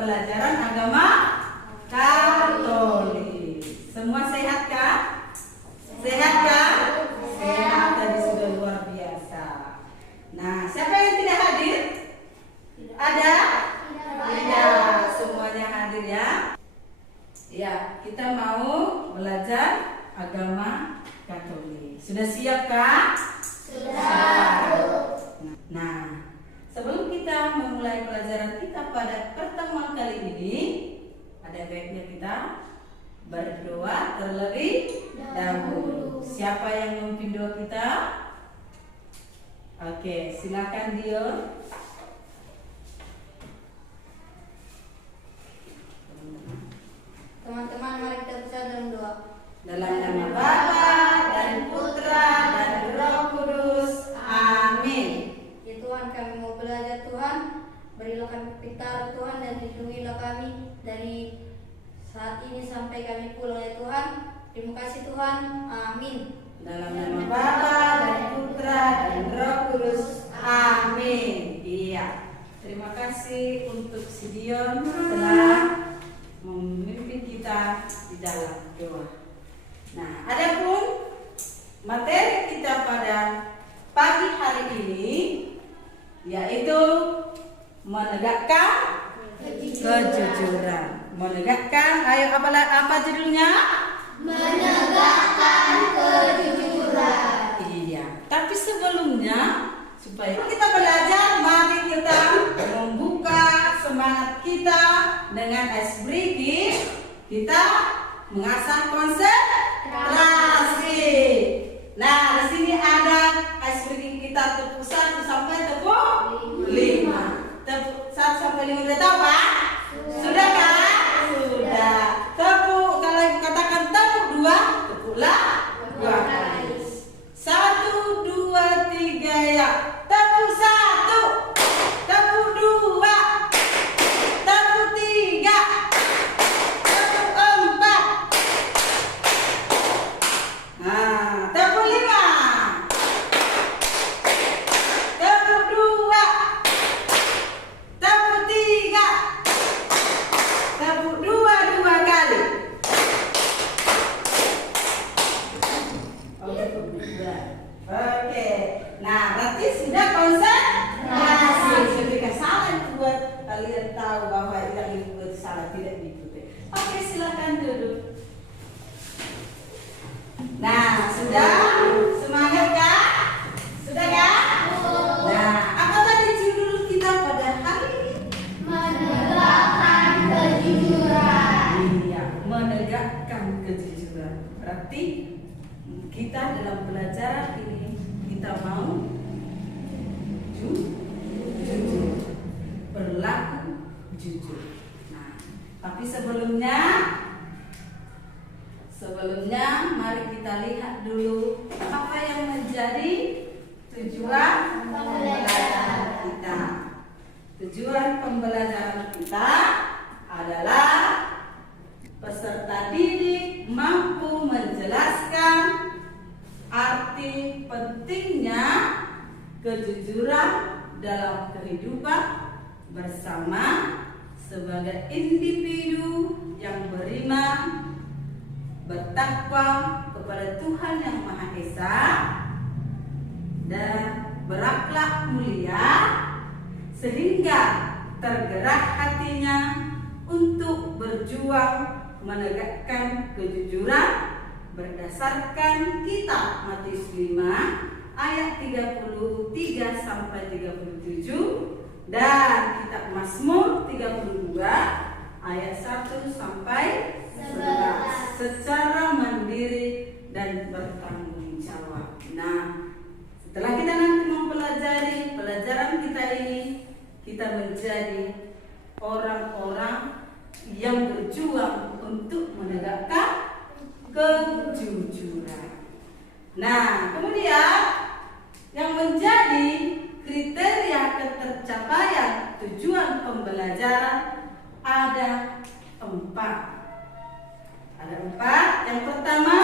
pelajaran agama Katolik. Semua sehat kah? Sehat kah? Sehat, tadi sudah luar biasa. Nah, siapa yang tidak hadir? Ada? Tidak, semuanya hadir ya. Ya, kita mau belajar agama Katolik. Sudah siap kah? Sudah. Nah, sebelum kita memulai pelajaran kita pada pertemuan kali ini, ada baiknya kita berdoa terlebih dahulu. Siapa yang memimpin doa kita? Oke, silakan Dion. Teman-teman, mari kita bersama dalam doa. Dalam nama Bapa dan Putra dan Roh Kudus. Amin. Ya Tuhan, kami mau belajar Tuhan. Berilah kami pintar Tuhan dan lindungilah kami dari saat ini sampai kami pulang ya Tuhan. Terima kasih Tuhan. Amin. Dalam nama Bapa dan Putra dan Roh Kudus. Amin. Iya. Terima kasih untuk si Dion telah memimpin kita di dalam doa. Nah, adapun materi kita pada pagi hari ini yaitu menegakkan kejujuran. Menegakkan, ayo apa judulnya? Menegakkan kejujuran. Iya. Tapi sebelumnya supaya kita belajar, mari kita membuka semangat kita dengan ice breaking. Kita mengasah konsentrasi. Nah, di sini ada ice breaking kita tepuk 1 sampai tepuk 5. Tepuk 1 sampai 5 udah tahu Pak? Sudah kan? Sudah. Tepuk, kalau ibu katakan tepuk 2, tepuklah 2 kali. 1, 2, 3 ya. Tepuk 1, tepuk 2, tepuk 3, tepuk 4. Nah, tepuk 5, tepuk 2, tepuk 3, tepuk 2 kali. Oke. Nah, berarti sudah konsentrasi. Ketika salah itu buat kalian tahu bahwa yang itu salah, tidak diikuti. Oke, silakan duduk. Nah, sudah semangat kah? Sudah kah? Nah, apa tadi judul kita pada hari ini? Menegakkan kejujuran. Iya, menegakkan kejujuran. Berarti kita dalam pelajaran ini kita mau jujur, berlaku jujur. Nah, tapi sebelumnya mari kita lihat dulu apa yang menjadi tujuan pembelajaran kita. Tujuan pembelajaran kita adalah peserta didik mampu menjelaskan arti pentingnya kejujuran dalam kehidupan bersama sebagai individu yang beriman, bertakwa kepada Tuhan Yang Maha Esa, dan berakhlak mulia sehingga tergerak hatinya untuk berjuang menegakkan kejujuran berdasarkan kitab Matius 5 ayat 33 sampai 37 dan kitab Mazmur 32 ayat 1 sampai 11 secara mandiri dan bertanggung jawab. Nah, setelah kita nanti mempelajari pelajaran kita ini, kita menjadi orang-orang yang berjuang untuk menegakkan kejujuran. Nah, kemudian yang menjadi kriteria ketercapaian tujuan pembelajaran ada 4. Ada 4. Yang pertama,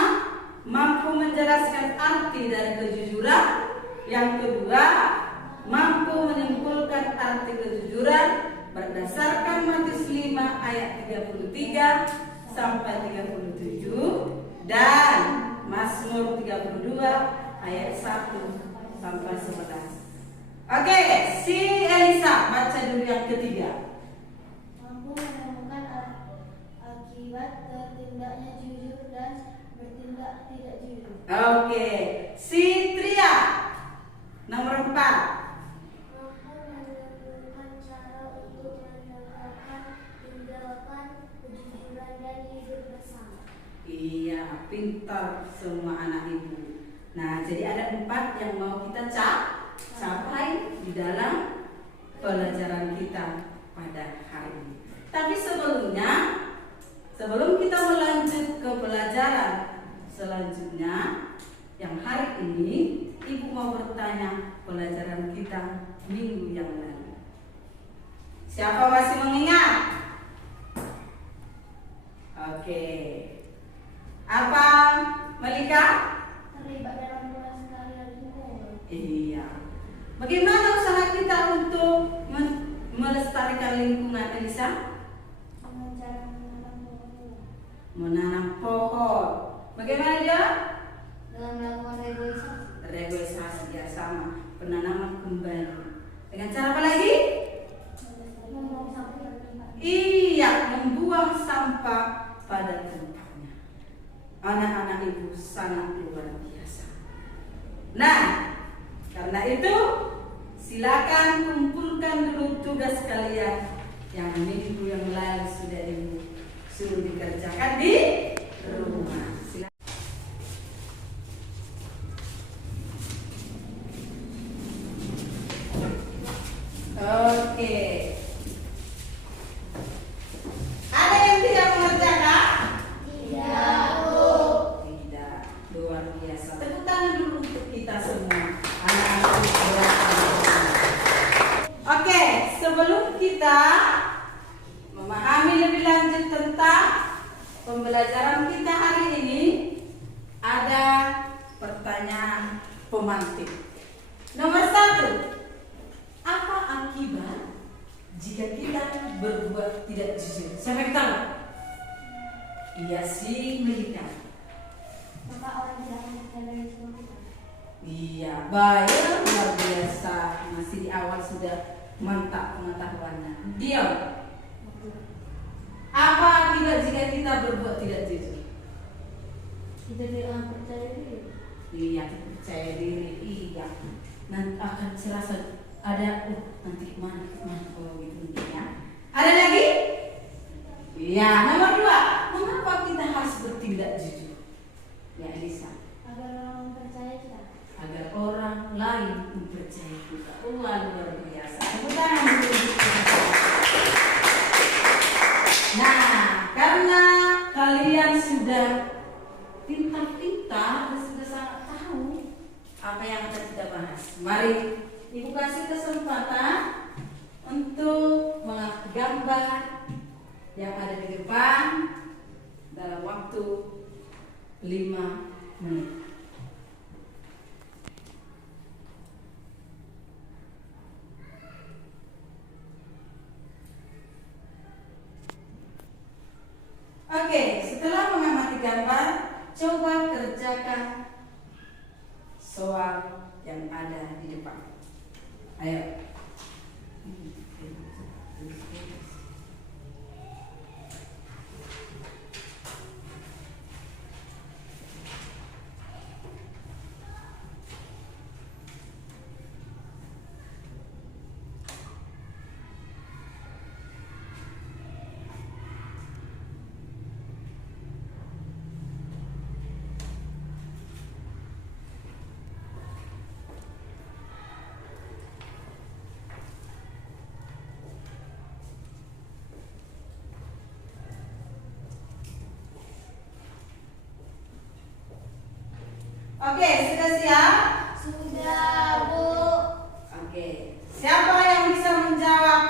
mampu menjelaskan arti dari kejujuran. Yang kedua, mampu menyimpulkan arti kejujuran berdasarkan Matius 5 ayat 33 sampai 37 dan Mazmur 32 ayat 1 sampai 11. Oke, si Elisa baca dulu yang ketiga. Mampu menemukan akibat tertindaknya jujur dan bertindak tidak jujur. Oke, si Tria nomor 4. Mampu menemukan cara untuk menegakkan tindakan kejujuran dan hidup bersama. Iya, pintar semua anak ibu. Nah, jadi ada 4 yang mau kita capai di dalam pelajaran kita pada hari ini. Tapi sebelum kita melanjut ke pelajaran selanjutnya yang hari ini, ibu mau bertanya pelajaran kita minggu yang lalu. Siapa masih mengingat? Oke. Apa, Malika? Terlibat dalam pelestarian lingkungan. Iya. Bagaimana usaha kita untuk melestarikan lingkungan, Elisa? Dengan cara menanam pohon. Menanam pohon. Bagaimana dia? Dalam melakukan reboisasi. Reboisasi ya, sama. Penanaman kembali. Dengan cara apa lagi? Membuang sampah pada tempatnya. Iya, membuang sampah pada tempatnya. Anak-anak ibu sangat luar biasa. Nah, karena itu silakan kumpulkan dulu tugas kalian yang minggu yang lalu sudah ibu suruh dikerjakan di rumah. Silakan. Oke. Ada yang tidak mengerjakan? Tidak. Tidak. Luar biasa. Tepuk tangan dulu untuk kita semua. Anak-anak ibu berat. Oke, sebelum kita memahami lebih lanjut tentang pembelajaran kita hari ini, ada pertanyaan pemantik. Nomor 1. Apa akibat jika kita berbuat tidak jujur? Siapa yang tahu? Iya sih, Melika. Maka orang tidak mencintai semua kita. Iya, baik, luar biasa. Masih di awal sudah mantap pengetahuannya. Diam. Apa akibat jika kita berbuat tidak jujur? Kita bilang percaya diri. Iya, kita percaya diri. Iya. Nanti akan serasa ada nanti mana gitu ya. Ada lagi? Iya, nomor 2. Mengapa kita harus bertindak jujur? Ya, Elisa. Agar orang percaya kita. Agar orang lain mempercayai kita. Wah, luar biasa. Tepuk tangan dulu. Nah, karena kalian sudah pintar-pintar dan sudah sangat tahu apa yang akan kita bahas, mari ibu kasih kesempatan untuk mengangkat gambar yang ada di depan dalam waktu 5 menit. Oke, setelah mengamati gambar, coba kerjakan soal yang ada di depan. Ayo. Oke, sudah siap? Sudah, Bu. Oke. Siapa yang bisa menjawab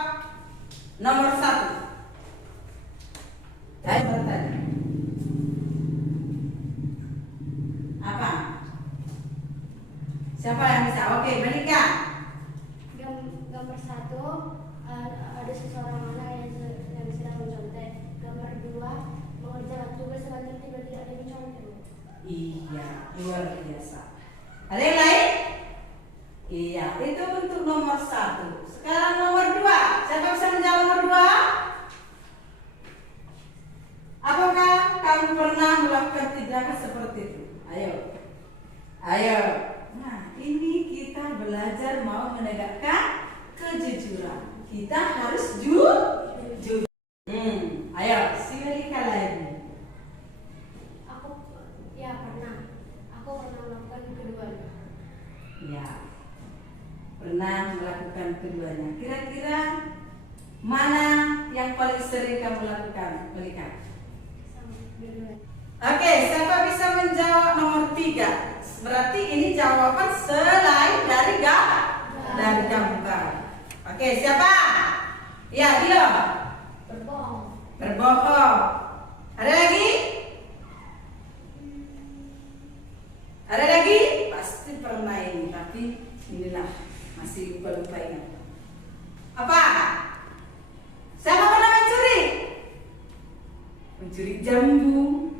nomor 1? Ayo bertanya. Apa? Siapa yang bisa? Oke, Malika. Gambar 1 ada ada seseorang anak yang sedang mencontek. Gambar 2, mengerjakan tugas dengan tertib dan tidak ada yang mencontek. Iya, luar biasa. Ada yang lain? Iya, itu untuk nomor 1. Sekarang nomor 2. Siapa bisa menjawab nomor 2? Apakah kamu pernah melakukan tindakan seperti itu? Ayo. Ayo. Nah, ini kita belajar mau menegakkan kejujuran. Kita harus jujur. Ayo, Silika lagi. Aku pernah melakukan keduanya. Ya, pernah melakukan keduanya. Kira-kira mana yang paling sering kamu lakukan, Melika? Sama dua-duanya. Oke, siapa bisa menjawab nomor 3? Berarti ini jawaban selain dari gambar. Oke, siapa? Ya, Dio. Berbohong. Berbohong. Ada lagi? Ada lagi? Pasti pernah ini, tapi inilah masih lupa ingat. Apa? Siapa pernah mencuri? Mencuri jambu,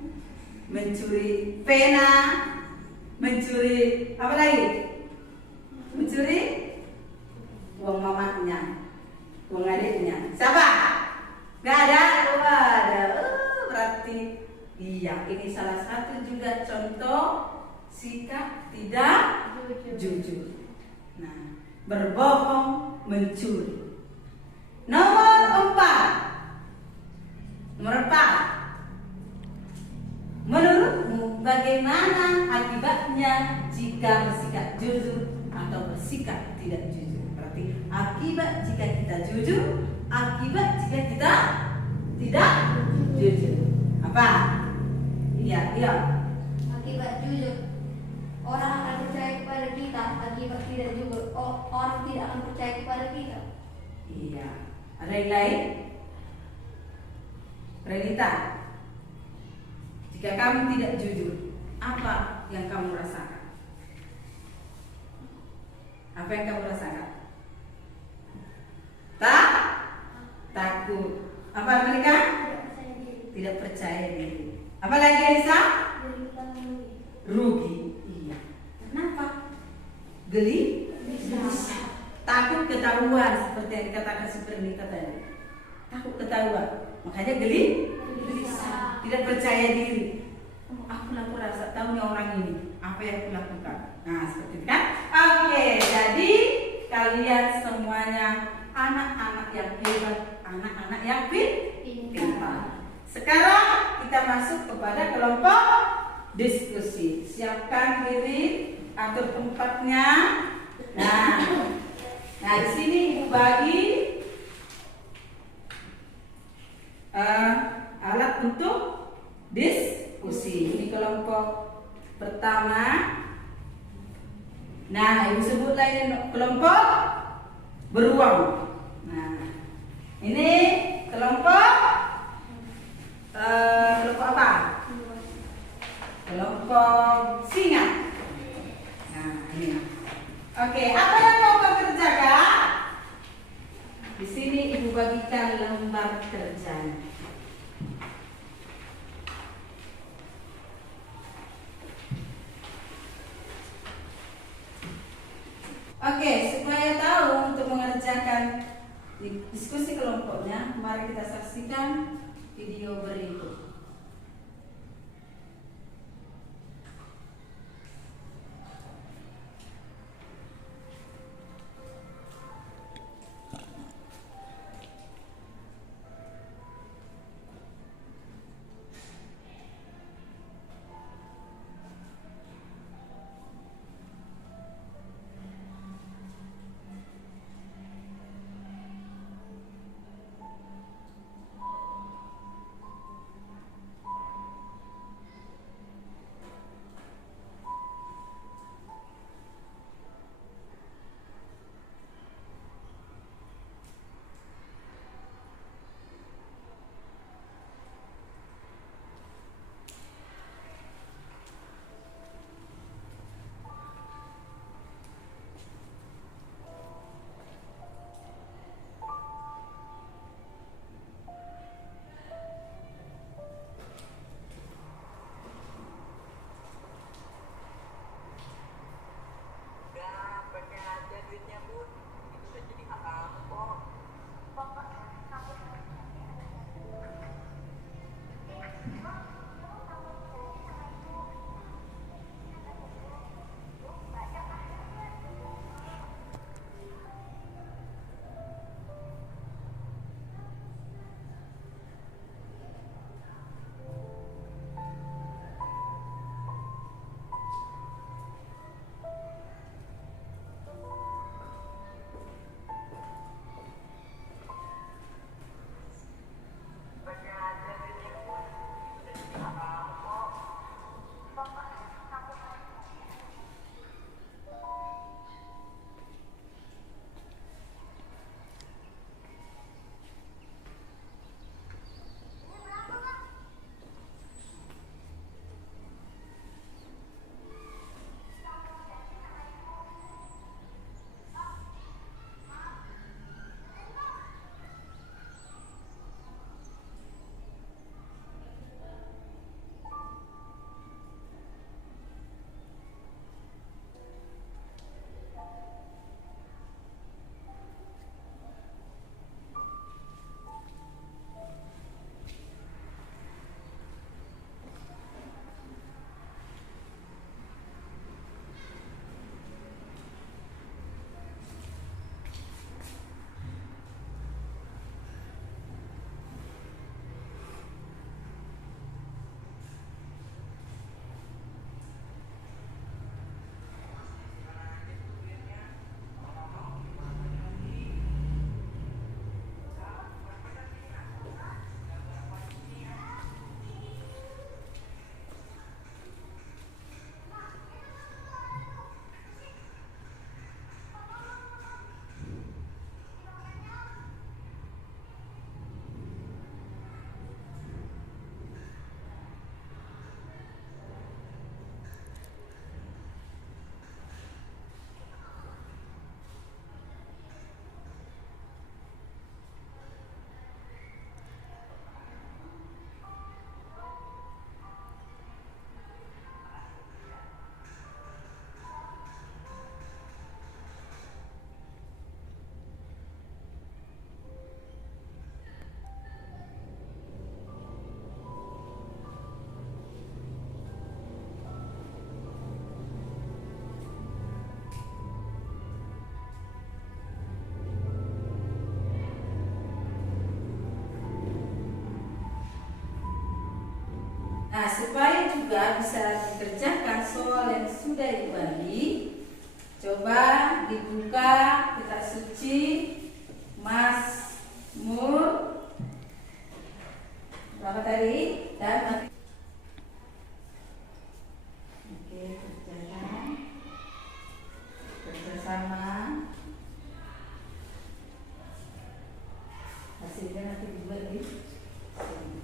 mencuri pena, mencuri apa lagi? Mencuri uang mamanya, uang adiknya. Siapa? Gak ada? Wah, ada. Berarti iya, ini salah satu juga contoh sikap tidak jujur. Nah, berbohong, mencuri. Nomor 4. Menurutmu bagaimana akibatnya jika bersikap jujur atau bersikap tidak jujur? Berarti akibat jika kita jujur, akibat jika kita tidak jujur. Apa? Iya. Akibat jujur, orang akan percaya kepada kita. Akibat tidak jujur, orang tidak akan percaya kepada kita. Iya. Ada yang lain? Renita, jika kamu tidak jujur, apa yang kamu rasakan? Apa yang kamu rasakan? Takut. Apa mereka? Tidak percaya diri. Tidak percaya diri. Apa lagi, Elisa? Jadi kita merugi. Rugi. Iya. Kenapa? Geli? Bisa. Takut ketahuan, seperti yang dikatakan Renita tadi. Takut ketahuan, makanya geli? Bisa. Tidak percaya diri. Aku rasa tahu nih orang ini apa yang aku lakukan. Nah, seperti itu kan? Oke, jadi kalian semuanya anak-anak yang hebat, anak-anak yang pintar. Sekarang kita masuk kepada kelompok diskusi. Siapkan diri, atur tempatnya. Nah, di sini Ibu bagi alat untuk diskusi. Ini kelompok pertama. Nah, Ibu sebutlah ini kelompok beruang. Nah, ini kelompok apa? Kelompok singa. Nah, ini. Oke, apa yang mau kau kerjakan? Di sini Ibu bagikan lembar kerjanya. Oke, supaya tahu untuk mengerjakan diskusi kelompoknya, mari kita saksikan video berikut. juga bisa dikerjakan soal yang sudah dibagi. Coba dibuka kitab suci Mazmur berapa tadi? Dan oke, kerjakan bersama. Hasilnya nanti dibuat di sini.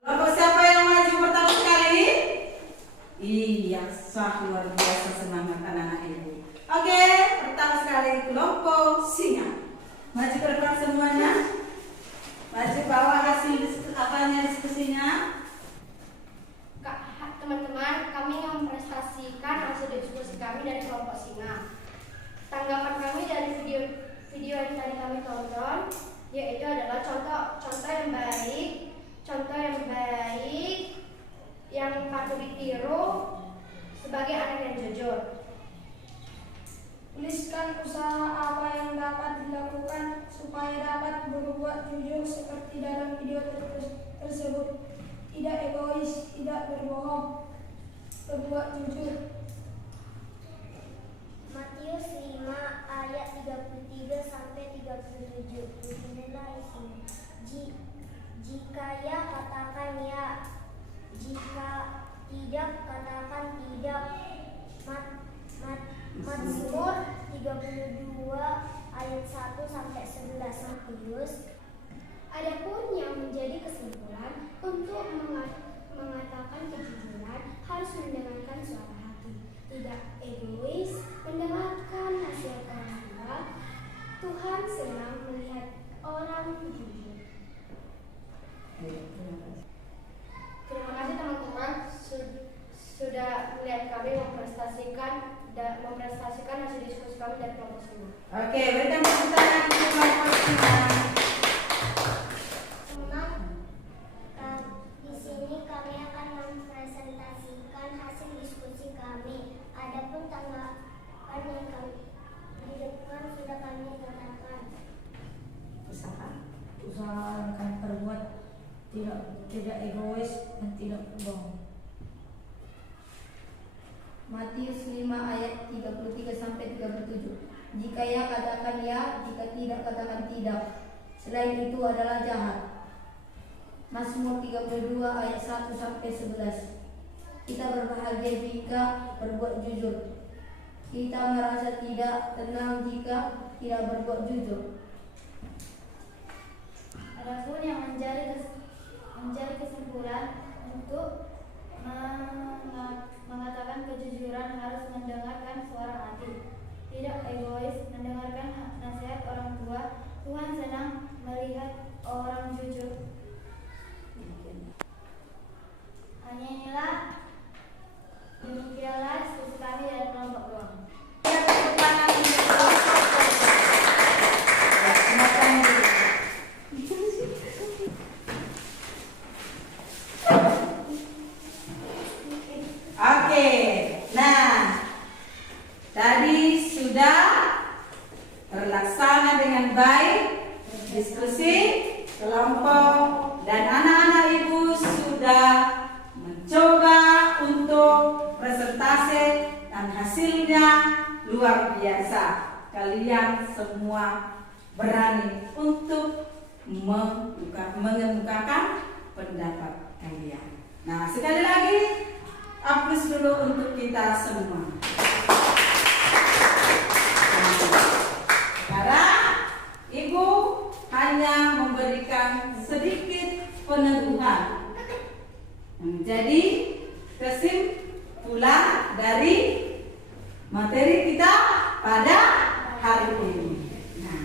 Kelompok siapa yang maju pertama sekali? Iya, sah, luar biasa, semangat anak-anak ibu. Oke, pertama sekali kelompok singa. Maju ke depan semuanya. Maju bawa hasil diskusinya. Teman-teman, kami mempresentasikan hasil diskusi kami dari kelompok singa. Tanggapan kami dari video yang tadi kami tonton, yaitu adalah contoh yang baik yang patut ditiru sebagai anak yang jujur. Tuliskan usaha apa yang dapat dilakukan supaya dapat berbuat jujur seperti dalam video tersebut. Tidak egois, tidak berbohong, berbuat jujur. Matius 5 ayat 33 sampai 37. Beginilah isinya. Jika ya, katakan ya. Jika tidak, katakan tidak. Mazmur 32 ayat 1 sampai 11. Matius. Adapun yang menjadi kesimpulan untuk mengatakan kejujuran harus mendengarkan suara hati, tidak egois, mendengarkan nasihat orang tua. Tuhan senang melihat orang jujur. Terima kasih teman-teman sudah melihat kami mempresentasikan hasil diskusi kami dari kelompok singa. Oke, berikan tepuk tangan untuk kelompok singa. Di sini kami akan mempresentasikan hasil diskusi kami. Adapun tanggapan yang kami di depan sudah kami katakan. Usaha yang kami perbuat tidak egois dan tidak berbohong. Matius 5 ayat 33 sampai 37. Jika ya, katakan ya, jika tidak, katakan tidak. Selain itu adalah jahat. Mazmur 32 ayat 1 sampai 11. Kita berbahagia jika berbuat jujur. Kita merasa tidak tenang jika tidak berbuat jujur. Adapun yang menjadi kesimpulan untuk mengatakan kejujuran harus mendengarkan suara hati, tidak egois, mendengarkan nasihat orang tua. Tuhan senang melihat orang jujur. Hanya inilah demikianlah diskusi kami dari kelompok ruang. Tepuk tangan untuk kelompok. Ya, silakan. Oke, nah tadi sudah terlaksana. kelompok dan anak-anak ibu sudah mencoba untuk presentasi dan hasilnya luar biasa. Kalian semua berani untuk mengemukakan pendapat kalian. Nah, sekali lagi aplaus dulu untuk kita semua. Sekarang Ibu hanya memberikan sedikit peneguhan menjadi kesimpulan dari materi kita pada hari ini. Nah,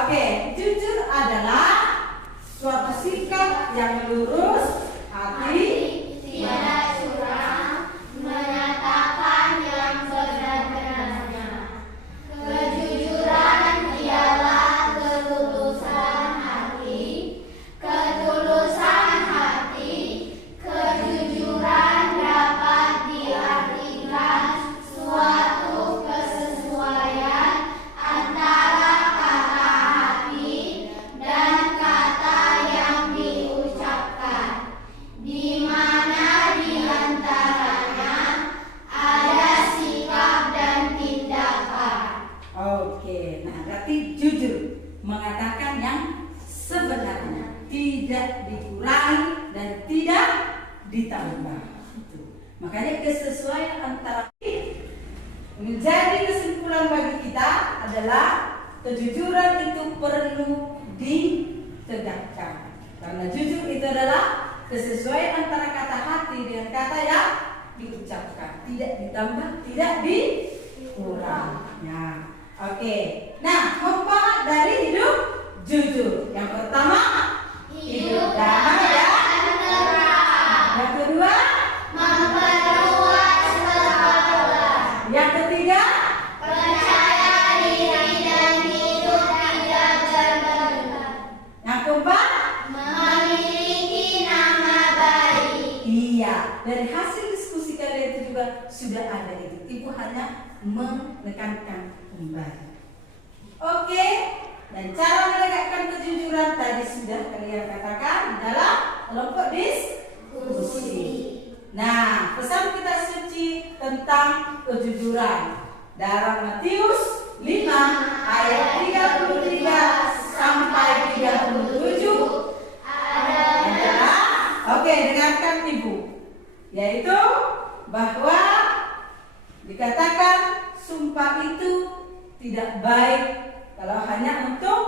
oke, jujur adalah suatu sikap yang lurus hati, tidak curang, menyatakan yang sebenar-benarnya. Kejujuran ialah ketulusan hati. Ketulusan hati, kejujuran dapat diartikan suatu kesesuaian antara kata hati dan kata yang diucapkan, di mana di antaranya ada sikap dan tindakan. Oke, nah berarti jujur mengatakan yang sebenarnya, tidak dikurangi dan tidak ditambah. Makanya kesesuaian antara menjadi kesimpulan bagi kita adalah kejujuran itu perlu ditegakkan. Karena jujur itu adalah kesesuaian antara kata hati dengan kata yang diucapkan, tidak ditambah, tidak dikurang. Ya. Oke, nah manfaat dari hidup jujur. Yang pertama, hidup damai dan tenang. Yang kedua, Memperluas pergaulan. yang ketiga, Percaya diri dan hidup tidak berlebihan. yang keempat, Memiliki nama baik. iya. Dari hasil diskusi kalian itu juga sudah ada itu. Ibu hanya menekankan kembali. Oke, dan cara menegakkan kejujuran tadi sudah kalian katakan di dalam kelompok diskusi. Nah, pesan kita suci tentang kejujuran dalam Matius 5 ayat 33 sampai 37 adalah, oke, dengarkan Ibu, yaitu bahwa dikatakan sumpah itu tidak baik kalau hanya untuk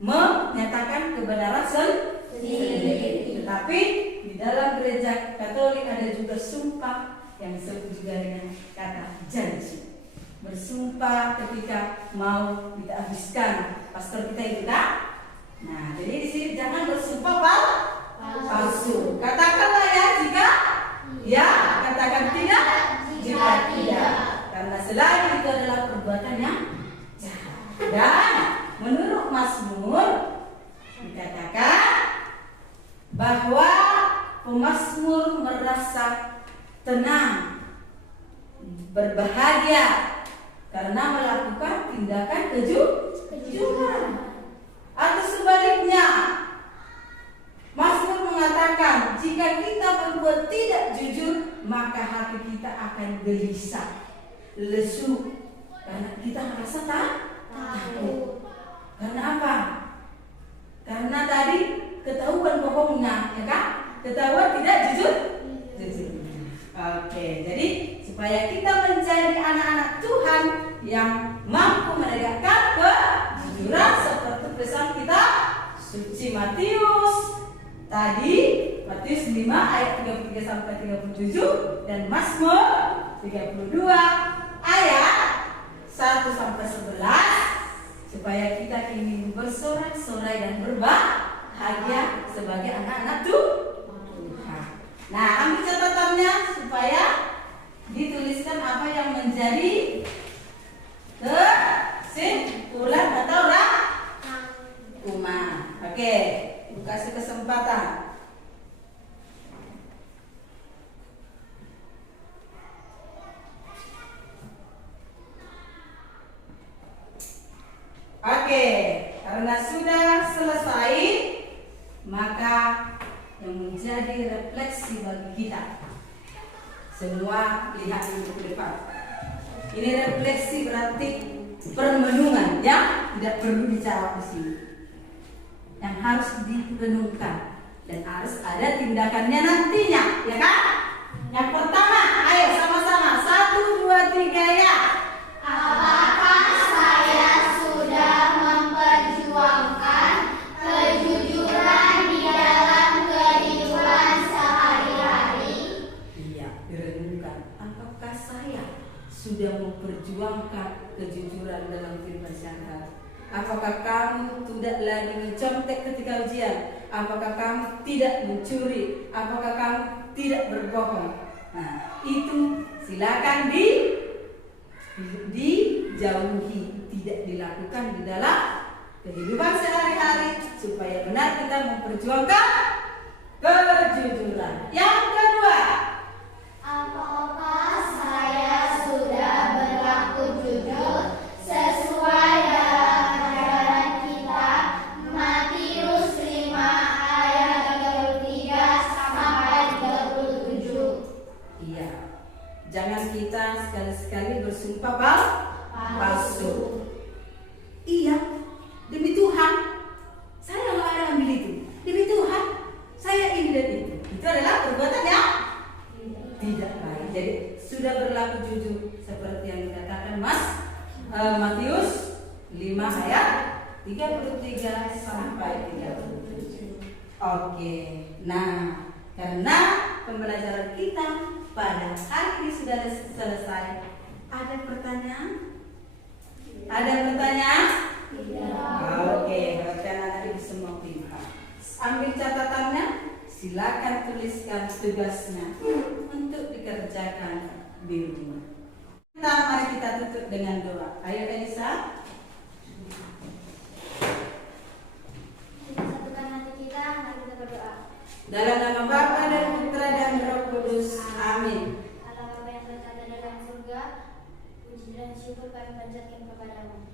menyatakan kebenaran sendiri. Tetapi di dalam gereja Katolik ada juga sumpah yang disebut juga dengan kata janji. Bersumpah ketika mau kita habiskan pastor kita itu kan. Nah, jadi di sini jangan bersumpah palsu. Katakanlah ya jika ya, katakan tidak jika tidak. Karena selain itu adalah perbuatan yang jahat. Dan menurut Mazmur dikatakan bahwa pemazmur merasa tenang, berbahagia karena melakukan tindakan kejujuran. Atau sebaliknya, Mazmur mengatakan jika kita berbuat tidak jujur, maka hati kita akan gelisah, lesu, karena kita merasa takut. Karena apa? Karena tadi ketahuan bohongnya, ya kan? Ketahuan tidak jujur. Oke, jadi supaya kita menjadi anak-anak Tuhan yang mampu menegakkan kejujuran seperti pesan kita suci Matius tadi, Matius 5 ayat 33 sampai 37 dan Mazmur 32 ayat 1 sampai 11, supaya kita ini bersorak-sorai dan berbahagia sebagai anak-anak Tuhan. Nah, ambil catatannya supaya dituliskan apa yang menjadi kesimpulan atau rangkuman. Oke, kasih kesempatan. Oke, karena sudah selesai yang menjadi refleksi bagi kita. Semua lihat ini ke depan. Ini refleksi berarti permenungan ya, tidak perlu dijawab di sini. Yang harus direnungkan dan harus ada tindakannya nantinya, ya kan? Yang pertama, ayo sama-sama 1, 2, 3 ya. Apakah saya sudah memperjuangkan kejujuran di dalam kehidupan sehari-hari? Iya, direnungkan. Apakah saya sudah memperjuangkan kejujuran dalam kehidupan sehari-hari? Apakah kamu tidak lagi mencontek ketika ujian? Apakah kamu tidak mencuri? Apakah kamu tidak berbohong? Nah, itu silakan dijauhi, tidak dilakukan di dalam kehidupan sehari-hari supaya benar kita memperjuangkan kejujuran. Yang kedua, Apakah saya sudah berlaku jujur sesuai dalam ajaran kitab Matius 5 ayat 33 sampai 37? iya, jangan kita sekali-sekali bersumpah palsu. Iya, demi Tuhan, saya nggak ada ambil itu. Demi Tuhan, saya ini dan itu. Itu adalah perbuatan yang tidak baik. Jadi sudah berlaku jujur seperti yang dikatakan Matius 5 ayat 33 sampai 37. Oke. Nah, karena pembelajaran kita pada hari ini sudah selesai. Ada pertanyaan? Ada pertanyaan? Oke, anak-anak ibu semua pintar. Ambil catatannya, silakan tuliskan tugasnya untuk dikerjakan di rumah. Mari kita tutup dengan doa. Ayo Elisa. Kita satukan hati kita, mari kita berdoa. Dalam nama Bapa dan Putra dan Roh Kudus. Amin. Allah Bapa yang berada dalam surga, puji dan syukur kami panjatkan kepadamu.